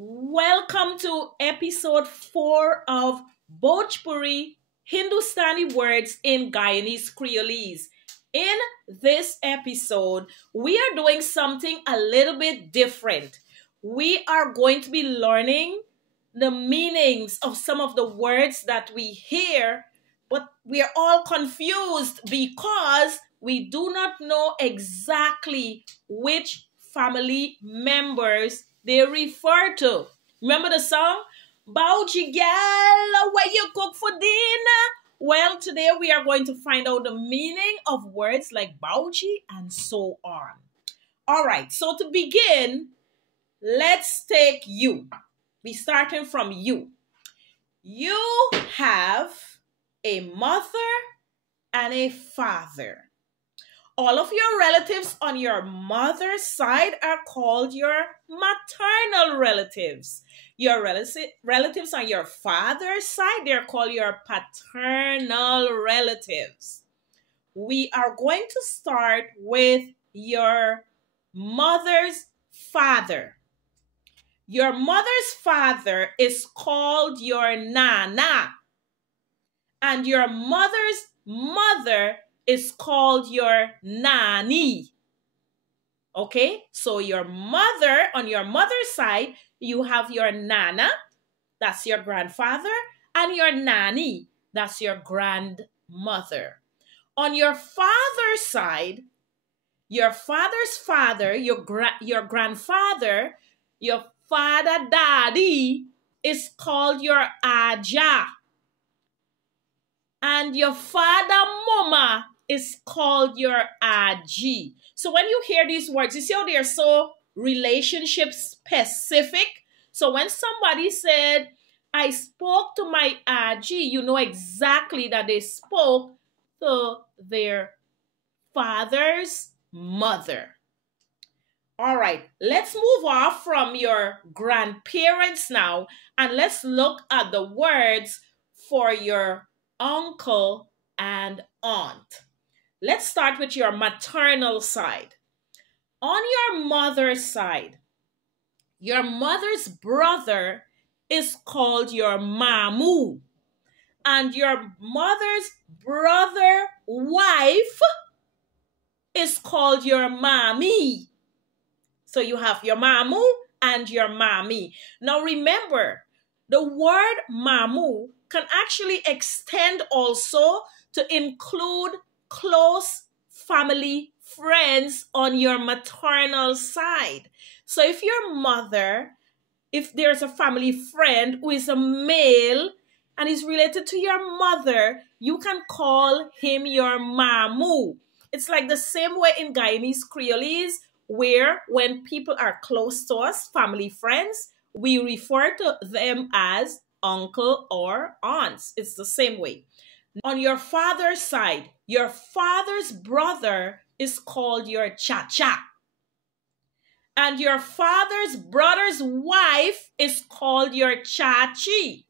Welcome to episode 4 of Bhojpuri Hindustani Words in Guyanese Creolese. In this episode, we are doing something a little bit different. We are going to be learning the meanings of some of the words that we hear, but we are all confused because we do not know exactly which family members they refer to. Remember the song? Bougie gal, where you cook for dinner? Well, today we are going to find out the meaning of words like bougie and so on. All right, so to begin, let's take you. We're starting from you. You have a mother and a father. All of your relatives on your mother's side are called your maternal relatives. Your relatives on your father's side, they're called your paternal relatives. We are going to start with your mother's father. Your mother's father is called your nana. And your mother's mother is called your nani. Okay, so your mother, on your mother's side, you have your nana, that's your grandfather, and your nani, that's your grandmother. On your father's side, your father's father, your grandfather, your father daddy is called your aja. And your father mama is called your aji. So when you hear these words, you see how they're so relationship specific. So when somebody said, I spoke to my aji, you know exactly that they spoke to their father's mother. All right, let's move off from your grandparents now, and let's look at the words for your uncle and aunt. Let's start with your maternal side. On your mother's side, your mother's brother is called your mamu, and your mother's brother wife is called your mami. So you have your mamu and your mami. Now remember, the word mamu can actually extend also to include close family friends on your maternal side. So if your mother, if there's a family friend who is a male and is related to your mother, you can call him your mamu. It's like the same way in Guyanese Creolese, where when people are close to us, family friends, we refer to them as uncle or aunts. It's the same way. On your father's side, your father's brother is called your cha-cha. And your father's brother's wife is called your cha-chi.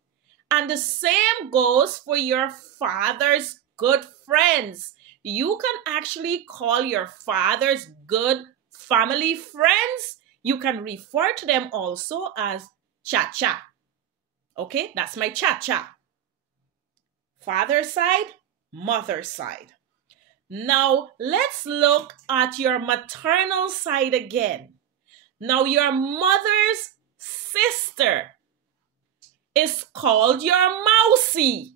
And the same goes for your father's good friends. You can actually call your father's good family friends. You can refer to them also as cha-cha. Okay, that's my cha-cha. Father's side, mother's side. Now, let's look at your maternal side again. Now, your mother's sister is called your mousie.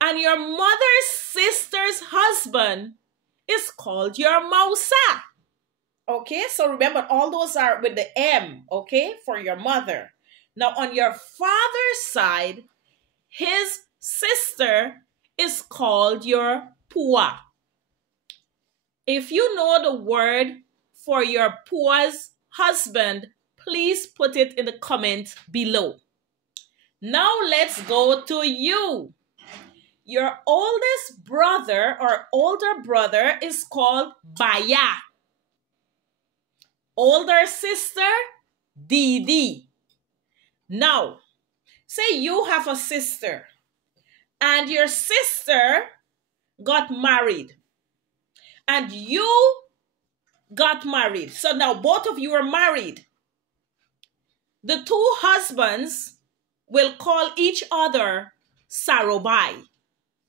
And your mother's sister's husband is called your mousa. Okay, so remember, all those are with the M, okay, for your mother. Now, on your father's side, his sister is called your pua. If you know the word for your pua's husband, please put it in the comment below. Now, let's go to you. Your oldest brother or older brother is called Baya. Older sister, Didi. Now, say you have a sister and your sister got married and you got married. So now both of you are married. The two husbands will call each other Sarobai.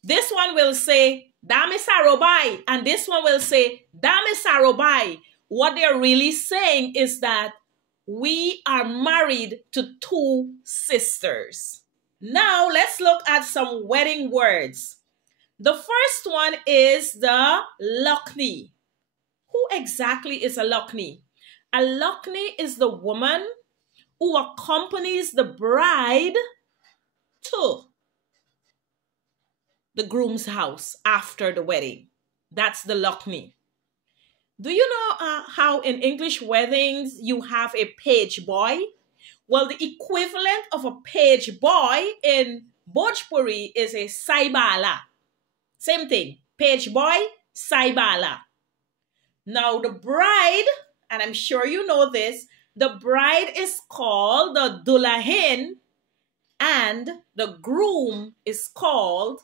This one will say, Dame Sarobai, and this one will say, Dame Sarobai. What they're really saying is that we are married to two sisters. Now, let's look at some wedding words. The first one is the Lochni. Who exactly is a Lochni? A Lochni is the woman who accompanies the bride to the groom's house after the wedding. That's the Lochni. Do you know how in English weddings you have a page boy? Well, the equivalent of a page boy in Bhojpuri is a Saibala. Same thing, page boy, Saibala. Now the bride, and I'm sure you know this, the bride is called the Dulahin and the groom is called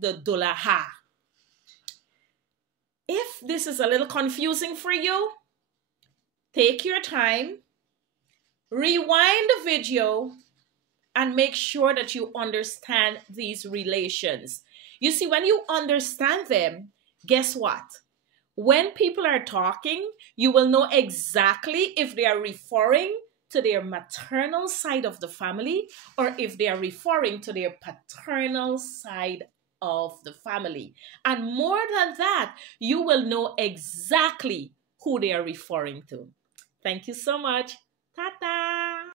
the Dulaha. If this is a little confusing for you, take your time, rewind the video, and make sure that you understand these relations. You see, when you understand them, guess what? When people are talking, you will know exactly if they are referring to their maternal side of the family or if they are referring to their paternal side of the family. And more than that, you will know exactly who they are referring to. Thank you so much. Ta-ta!